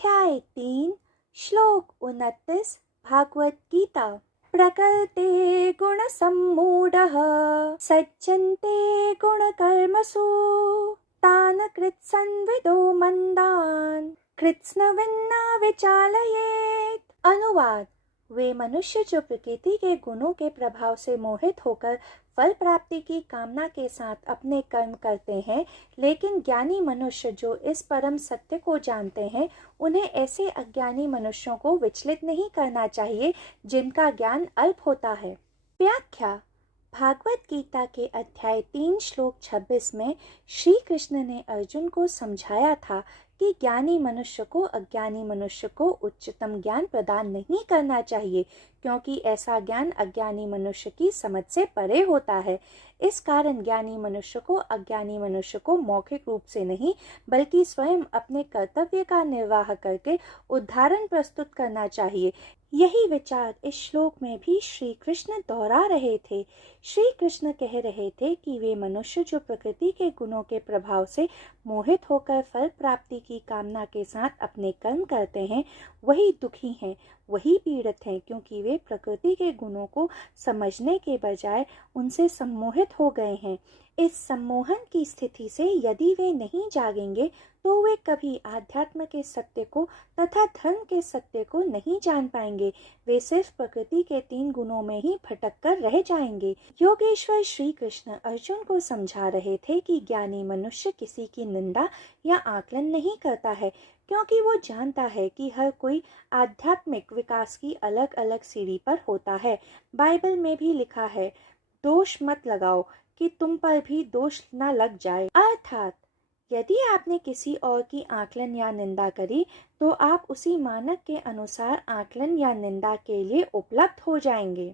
अध्याय 3 श्लोक 29 भागवत गीता। प्रकृते गुणसम्मूढः सज्जन्ते गुणकर्मसु तान् कृत्सन्विदो मंदान् कृत्स्नविन्ना विचालयेत्। अनुवाद। वे मनुष्य जो प्रकृति के गुणों के प्रभाव से मोहित होकर फल प्राप्ति की कामना के साथ अपने कर्म करते हैं, लेकिन ज्ञानी मनुष्य जो इस परम सत्य को जानते हैं, उन्हें ऐसे अज्ञानी मनुष्यों को विचलित नहीं करना चाहिए जिनका ज्ञान अल्प होता है। व्याख्या। भागवत गीता के अध्याय 3 श्लोक 26 में श्री कृष्ण ने अर्जुन को समझाया था कि ज्ञानी मनुष्य को अज्ञानी मनुष्य को उच्चतम ज्ञान प्रदान नहीं करना चाहिए, क्योंकि ऐसा ज्ञान अज्ञानी मनुष्य की समझ से परे होता है। इस कारण ज्ञानी मनुष्य को अज्ञानी मनुष्य को मौखिक रूप से नहीं, बल्कि स्वयं अपने कर्तव्य का निर्वाह करके उदाहरण प्रस्तुत करना चाहिए। यही विचार इस श्लोक में भी श्री कृष्ण दोहरा रहे थे। श्री कृष्ण कह रहे थे कि वे मनुष्य जो प्रकृति के गुणों के प्रभाव से मोहित होकर फल प्राप्ति की कामना के साथ अपने कर्म करते हैं, वही दुखी हैं, वही पीड़ित हैं, क्योंकि वे प्रकृति के गुणों को समझने के बजाय उनसे सम्मोहित हो गए हैं। इस सम्मोहन की स्थिति से यदि वे नहीं जागेंगे तो वे कभी आध्यात्म के सत्य को तथा धर्म के सत्य को नहीं जान पाएंगे। वे सिर्फ प्रकृति के 3 गुणों में ही भटक कर रह जाएंगे। योगेश्वर श्री कृष्ण अर्जुन को समझा रहे थे कि ज्ञानी मनुष्य किसी की निंदा या आकलन नहीं करता है, क्योंकि वो जानता है कि हर कोई आध्यात्मिक विकास की अलग अलग सीढ़ी पर होता है। बाइबल में भी लिखा है, दोष मत लगाओ कि तुम पर भी दोष न लग जाए। अर्थात यदि आपने किसी और की आकलन या निंदा करी तो आप उसी मानक के अनुसार आकलन या निंदा के लिए उपलब्ध हो जाएंगे।